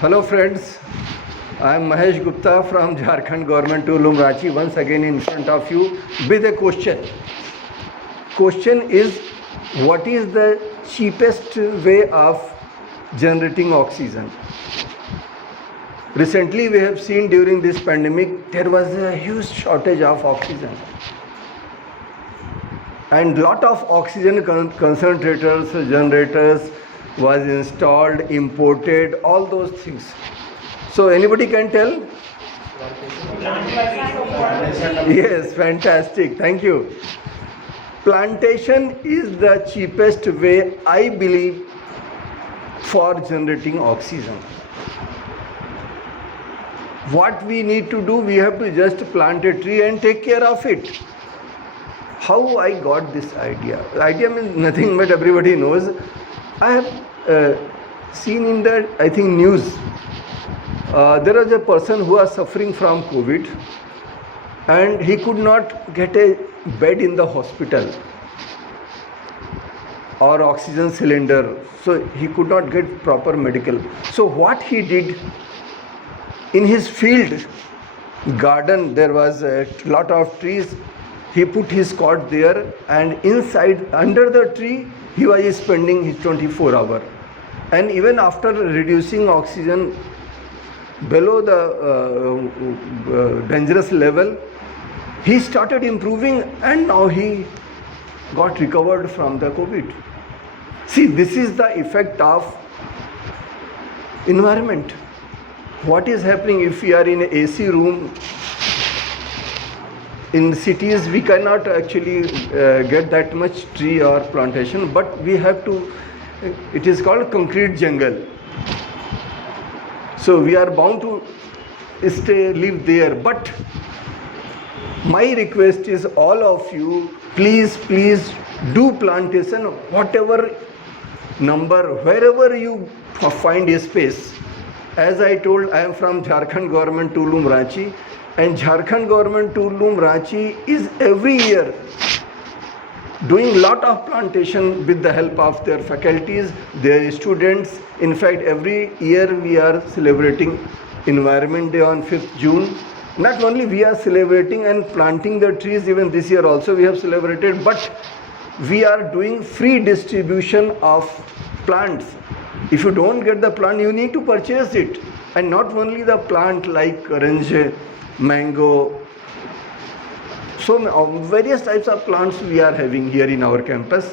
Hello friends, I am Mahesh Gupta from Jharkhand Government Tulum Ranchi once again in front of you with a question. Question is, what is the cheapest way of generating oxygen? Recently we have seen during this pandemic there was a huge shortage of oxygen and lot of oxygen concentrators, generators was installed, imported, all those things. So anybody can tell? Yes, fantastic. Thank you. Plantation is the cheapest way, I believe, for generating oxygen. What we need to do, we have to just plant a tree and take care of it. How I got this idea? Idea means nothing, but everybody knows. I have seen in the, I think, news. There was a person who was suffering from COVID and he could not get a bed in the hospital or oxygen cylinder, so he could not get proper medical. So what he did, in his field garden there was a lot of trees, he put his cot there and inside under the tree he was spending his 24 hours. And even after reducing oxygen below the dangerous level, he started improving and now he got recovered from the COVID. See, this is the effect of environment. What is happening if we are in an AC room? In cities we cannot actually get that much tree or plantation, but we have to, it is called concrete jungle. So we are bound to live there. But my request is all of you, please do plantation, whatever number, wherever you find a space. As I told, I am from Jharkhand Government Tulum Ranchi, and Jharkhand Government Tulum Ranchi is every year doing lot of plantation with the help of their faculties, their students. In fact, every year we are celebrating Environment Day on 5th June. Not only we are celebrating and planting the trees, even this year also we have celebrated, but we are doing free distribution of plants. If you don't get the plant, you need to purchase it. And not only the plant like orange, mango, so various types of plants we are having here in our campus.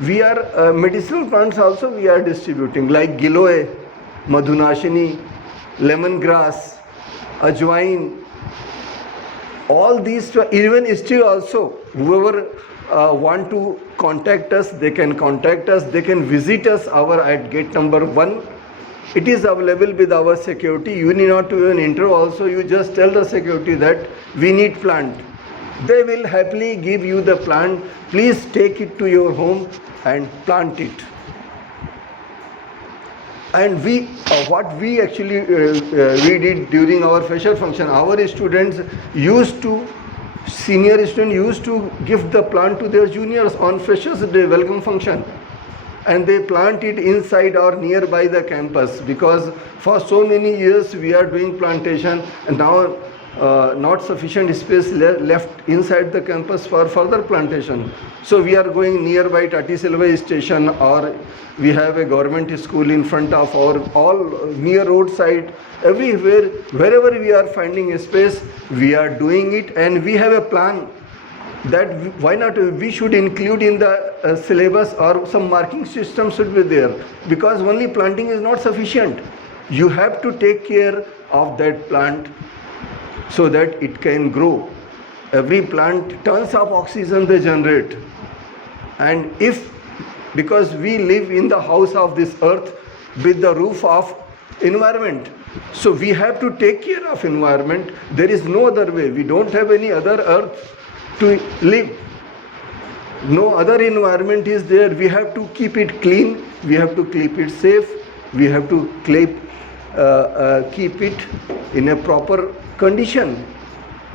We are medicinal plants also we are distributing like giloy, madhunashini, lemongrass, ajwain, all these, even still also, whoever want to contact us, they can contact us, they can visit us at gate number 1. It is available with our security. You need not to even enter also, you just tell the security that we need plant. They will happily give you the plant. Please take it to your home and plant it. And we, what we actually we did during our fresher function, our students used to, senior students used to give the plant to their juniors on freshers day welcome function, and they plant it inside or nearby the campus, because for so many years we are doing plantation and now not sufficient space left inside the campus for further plantation. So we are going nearby Tati Silvai station, or we have a government school in front of our, all near roadside, everywhere, wherever we are finding a space, we are doing it. And we have a plan that why not we should include in the syllabus, or some marking system should be there, because only planting is not sufficient. You have to take care of that plant so that it can grow. Every plant, tons of oxygen they generate. And if, because we live in the house of this earth with the roof of environment, so we have to take care of environment. There is no other way. We don't have any other earth to live. No other environment is there. We have to keep it clean, we have to keep it safe, we have to keep it in a proper condition,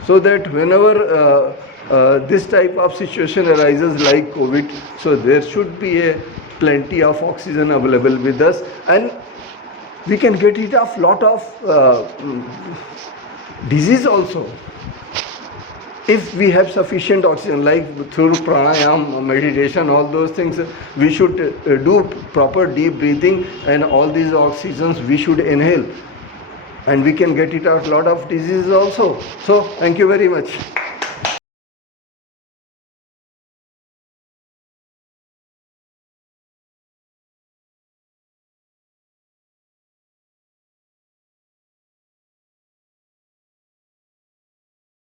so that whenever this type of situation arises like COVID, so there should be a plenty of oxygen available with us. And we can get rid of lot of disease also. If we have sufficient oxygen, like through pranayam, meditation, all those things, we should do proper deep breathing, and all these oxygens we should inhale, and we can get rid of lot of diseases also. So thank you very much.